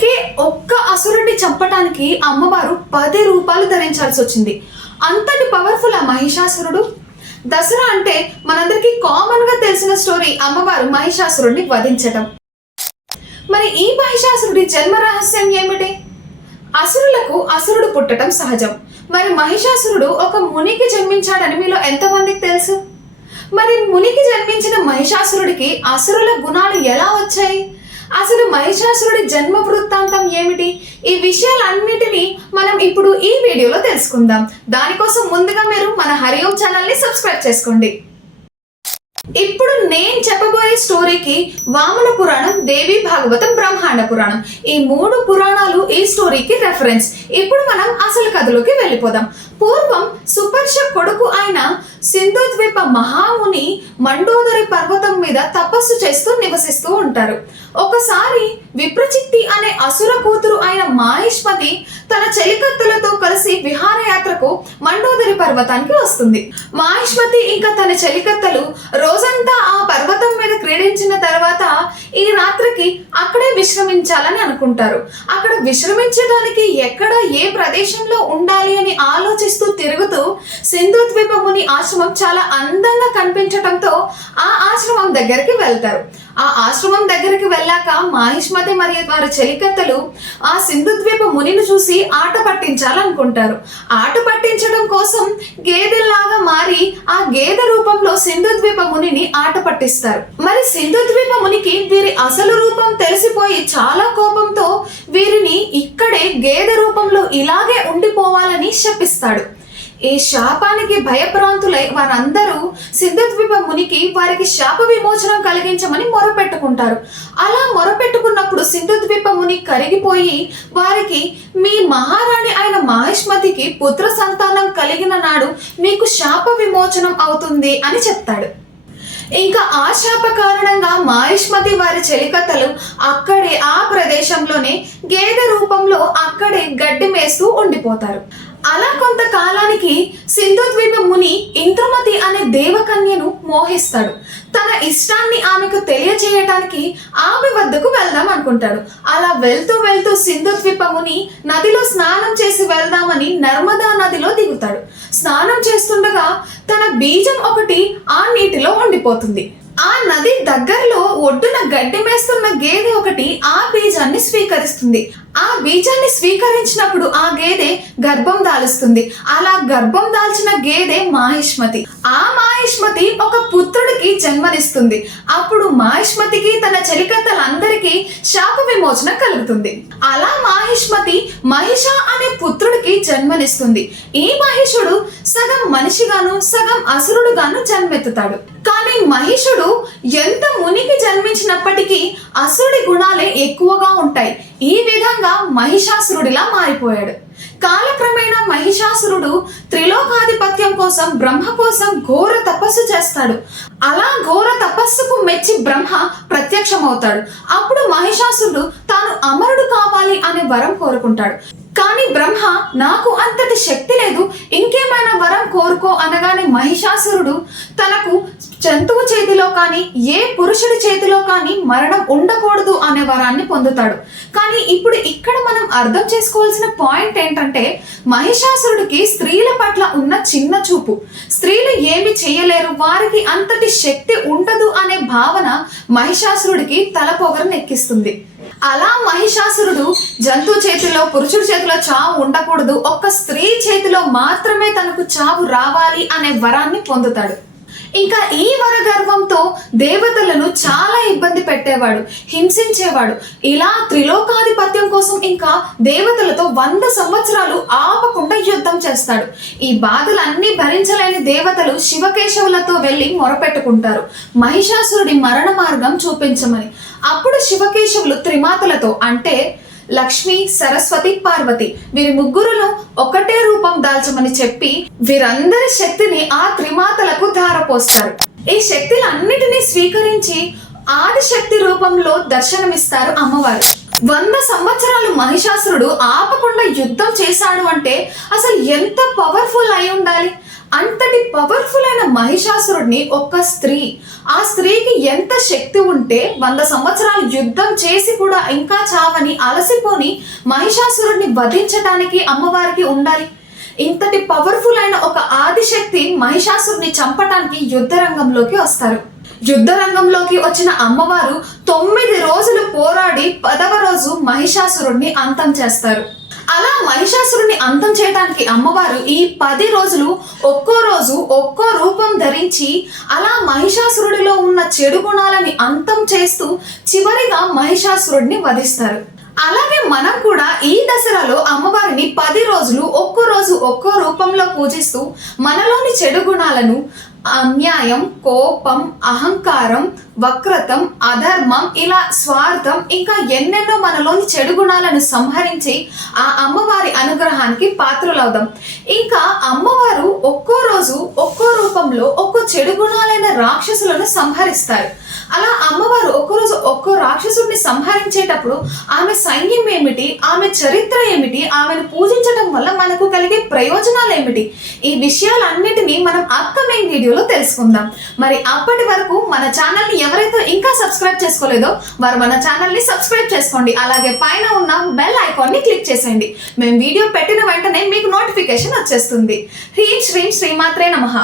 ఒకే ఒక్క అసురుడిని చంపటానికి అమ్మవారు పది రూపాయలు ధరించాల్సి వచ్చింది. అంతటి పవర్ఫుల్ ఆ మహిషాసురుడు. దసరా అంటే మనందరికీ కామన్గా తెలిసిన స్టోరీ అమ్మవారు మహిషాసురుడిని వధించటం. మరి ఈ మహిషాసురుడి జన్మ రహస్యం ఏమిటి? అసురులకు అసురుడు పుట్టడం సహజం. మరి మహిషాసురుడు ఒక మునికి జన్మించాడని మీలో ఎంతమందికి తెలుసు? మరి మునికి జన్మించిన మహిషాసురుడికి అసురుల గుణాలు ఎలా వచ్చాయి? అసలు మహిషాసురుడి జన్మ వృత్తాంతం ఏమిటి? ఈ విషయాలన్నిటినీ మనం ఇప్పుడు ఈ వీడియోలో తెలుసుకుందాం. దానికోసం ముందుగా మీరు మన హరిఓం ఛానల్ని సబ్స్క్రైబ్ చేసుకోండి. ఇప్పుడు నేను చెప్పబోయే స్టోరీకి వామన పురాణం దేవి భాగవతం బ్రహ్మాండ పురాణం. ఈ మూడు పురాణాలు ఈ స్టోరీకి రెఫరెన్స్ ఇప్పుడు మనం అసలు కథలోకి వెళ్ళిపోదాం. పూర్వం సుపర్ష కొడుకు అయిన సింధుద్వీప మహాముని మండోదరి పర్వతం మీద తపస్సు చేస్తూ నివసిస్తూ ఉంటారు. ఒకసారి విప్రచిత్తి అనే అసుర కూతురు అయిన మాహిష్మతి తన చెలికత్తులతో కలిసి విహారయాత్రకు మండోదరి పర్వతానికి వస్తుంది. మాహిష్మతి ఇంకా తన చెలికత్తలు రోజంతా ఆ పర్వతం మీద క్రీడించిన తర్వాత ఈ రాత్రికి అక్కడే విశ్రమించాలని అనుకుంటారు. అక్కడ విశ్రమించడానికి ఎక్కడ ఏ ప్రదేశంలో ఉండాలి అని ఆలోచిస్తూ తిరుగుతూ సింధు ద్వీపముని ఆశ్రమం చాలా అందంగా కనిపించటంతో ఆ ఆశ్రమం దగ్గరికి వెళ్తారు. ఆ ఆశ్రమం దగ్గరికి వెళ్ళాక మాహిష్మతి మరియు వారి చెలికత్తలు ఆ సింధు ద్వీప మునిని చూసి ఆట పట్టించాలనుకుంటారు. ఆట పట్టించడం కోసం గేదె మారి ఆ గేదె రూపంలో సింధు ద్వీప మునిని ఆట పట్టిస్తారు. మరి సింధు ద్వీప మునికి వీరి అసలు రూపం తెలిసిపోయి చాలా కోపంతో వీరిని ఇక్కడే గేదె రూపంలో ఇలాగే ఉండిపోవాలని శపిస్తాడు. ఈ శాపానికి భయప్రాంతులై వారందరూ సిద్ధద్వీప మునికి వారికి శాప విమోచనం కలిగించమని మొరపెట్టుకుంటారు. అలా మొరపెట్టుకున్నప్పుడు సిద్ధ ముని కరిగిపోయి వారికి మీ మహారాణి అయిన మహేష్మతికి పుత్ర సంతానం కలిగిన నాడు మీకు శాప విమోచనం అవుతుంది అని చెప్తాడు. ఇంకా ఆ శాప కారణంగా మహేష్మతి వారి చెలికత్తలు అక్కడే ఆ ప్రదేశంలోనే గేదె రూపంలో అక్కడే గడ్డి మేస్తూ ఉండిపోతారు. అలా కొంతకాలానికి సింధుద్వీప ముని ఇంద్రమతి అనే దేవకన్యను మోహిస్తాడు. తన ఇష్టాన్ని ఆమెకు తెలియచేయటానికి ఆమె వద్దకు వెళ్దాం అనుకుంటాడు. అలా వెళ్తూ వెళ్తూ సింధుద్వీప ముని నదిలో స్నానం చేసి వెళ్దామని నర్మదా నదిలో దిగుతాడు. స్నానం చేస్తుండగా తన బీజం ఒకటి ఆ నీటిలో ఉండిపోతుంది. ఆ నది దగ్గరలో ఒడ్డున గడ్డి మేస్తున్న గేదె ఒకటి ఆ బీజాన్ని స్వీకరిస్తుంది. ఆ బీజాన్ని స్వీకరించినప్పుడు ఆ గేదె గర్భం దాలుస్తుంది. అలా గర్భం దాల్చిన గేదె మాహిష్మతి. ఆ మాహిష్మతి ఒక పుత్రుడికి జన్మనిస్తుంది. అప్పుడు మాహిష్మతికి తన చెలికత్తలందరికీ శాప విమోచన కలుగుతుంది. అలా మాహిష్మతి మహిష అనే పుత్రుడికి జన్మనిస్తుంది. ఈ మహిషుడు సగం మనిషిగాను సగం అసురుడుగాను జన్మెత్తుతాడు. కానీ మహిషుడు ఎంత మునికి జన్మించినప్పటికీ అసురుడి గుణాలే ఎక్కువగా ఉంటాయి. ఈ విధంగా మహిషాసురుడిలా మారిపోయాడు. కాలక్రమేణా మహిషాసురుడు త్రిలోకాధిపత్యం కోసం బ్రహ్మ కోసం ఘోర తపస్సు చేస్తాడు. అలా ఘోర తపస్సుకు మెచ్చి బ్రహ్మ ప్రత్యక్షమవుతాడు. అప్పుడు మహిషాసురుడు తాను అమరుడు కావాలి అనే వరం కోరుకుంటాడు. కానీ బ్రహ్మ నాకు అంతటి శక్తి లేదు ఇంకేమైనా వరం కోరుకో అనగానే మహిషాసురుడు తనకు జంతువు చేతిలో కానీ ఏ పురుషుడి చేతిలో కానీ మరణం ఉండకూడదు అనే వరాన్ని పొందుతాడు. కానీ ఇప్పుడు ఇక్కడ మనం అర్థం చేసుకోవాల్సిన పాయింట్ ఏంటంటే మహిషాసురుడికి స్త్రీల పట్ల ఉన్న చిన్న చూపు. స్త్రీలు ఏమి చేయలేరు వారికి అంతటి శక్తి ఉండదు అనే భావన మహిషాసురుడికి తలపొగరు నెక్కిస్తుంది ఎక్కిస్తుంది. అలా మహిషాసురుడు జంతు చేతిలో పురుషుడి చేతిలో చావు ఉండకూడదు. ఒక్క స్త్రీ చేతిలో మాత్రమే తనకు చావు రావాలి అనే వరాన్ని పొందుతాడు. ఇంకా ఈ వరగర్వంతో దేవతలను చాలా ఇబ్బంది పెట్టేవాడు హింసించేవాడు. ఇలా త్రిలోకాధిపత్యం కోసం ఇంకా దేవతలతో వంద సంవత్సరాలు ఆపకుండా యుద్ధం చేస్తాడు. ఈ బాధలన్నీ భరించలేని దేవతలు శివకేశవులతో వెళ్ళి మొరపెట్టుకుంటారు. మహిషాసురుడి మరణ మార్గం చూపించమని. అప్పుడు శివకేశవులు త్రిమాతలతో అంటే లక్ష్మి సరస్వతి పార్వతి. వీరి ముగ్గురులో ఒకటే రూపం దాల్చమని చెప్పి వీరందరి శక్తిని ఆ త్రిమాతలకు ధారపోస్తారు. ఈ శక్తులన్నిటినీ స్వీకరించి ఆదిశక్తి రూపంలో దర్శనమిస్తారు అమ్మవారు. వంద సంవత్సరాలు మహిషాసురుడు ఆపకుండా యుద్ధం చేశాడు అంటే అసలు ఎంత పవర్ఫుల్ అయి ఉండాలి? అంతటి పవర్ఫుల్ అయిన మహిషాసురుడిని ఒక స్త్రీ. ఆ స్త్రీకి ఎంత శక్తి ఉంటే వంద సంవత్సరాలు యుద్ధం చేసి కూడా ఇంకా చావని అలసిపోని మహిషాసురుడిని వధించటానికి అమ్మవారికి ఉండాలి. ఇంతటి పవర్ఫుల్ అయిన ఒక ఆదిశక్తి మహిషాసురుని చంపటానికి యుద్ధ రంగంలోకి వస్తారు. యుద్ధ రంగంలోకి వచ్చిన అమ్మవారు తొమ్మిది రోజులు పోరాడి పదవ రోజు మహిషాసురుడిని అంతం చేస్తారు. అలా మహిషాసురుని అంతం చేయడానికి అమ్మవారు ఈ పది రోజులు ఒక్కో రోజు ఒక్కో రూపం ధరించి అలా మహిషాసురుడిలో ఉన్న చెడు గుణాలని అంతం చేస్తూ చివరిగా మహిషాసురుడిని వధిస్తారు. అలాగే మనం కూడా ఈ దసరాలో అమ్మవారిని పది రోజులు ఒక్కో రోజు ఒక్కో రూపంలో పూజిస్తూ మనలోని చెడు గుణాలను అన్యాయం కోపం అహంకారం వక్రతం అధర్మం ఇలా స్వార్థం ఇంకా ఎన్నెన్నో మనలోని చెడు గుణాలను సంహరించి ఆ అమ్మవారి అనుగ్రహానికి పాత్రలవుదాం. ఇంకా అమ్మవారు ఒక్కో రోజు ఒక్కో రూపంలో ఒక్కో చెడు గుణాలైన రాక్షసులను సంహరిస్తారు. అలా అమ్మవారు ఒక్కో రోజు ఒక్కో రాక్షసుడిని సంహరించేటప్పుడు ఆమె సైన్యం ఏమిటి ఆమె చరిత్ర ఏమిటి ఆమెను పూజించడం వల్ల మనకు కలిగే ప్రయోజనాలు ఏమిటి? ఈ విషయాలన్నిటినీ మనం అప్కమింగ్ వీడియోలో తెలుసుకుందాం. మరి అప్పటి వరకు మన ఛానల్ని ఇంకా సబ్స్క్రైబ్ చేసుకోలేదో వారు మన ఛానల్ని సబ్స్క్రైబ్ చేసుకోండి. అలాగే పైన ఉన్న బెల్ ఐకాన్ని క్లిక్ చేసేయండి. మేము వీడియో పెట్టిన వెంటనే మీకు నోటిఫికేషన్ వచ్చేస్తుంది. హ్రీం శ్రీం శ్రీమాత్రే నమః.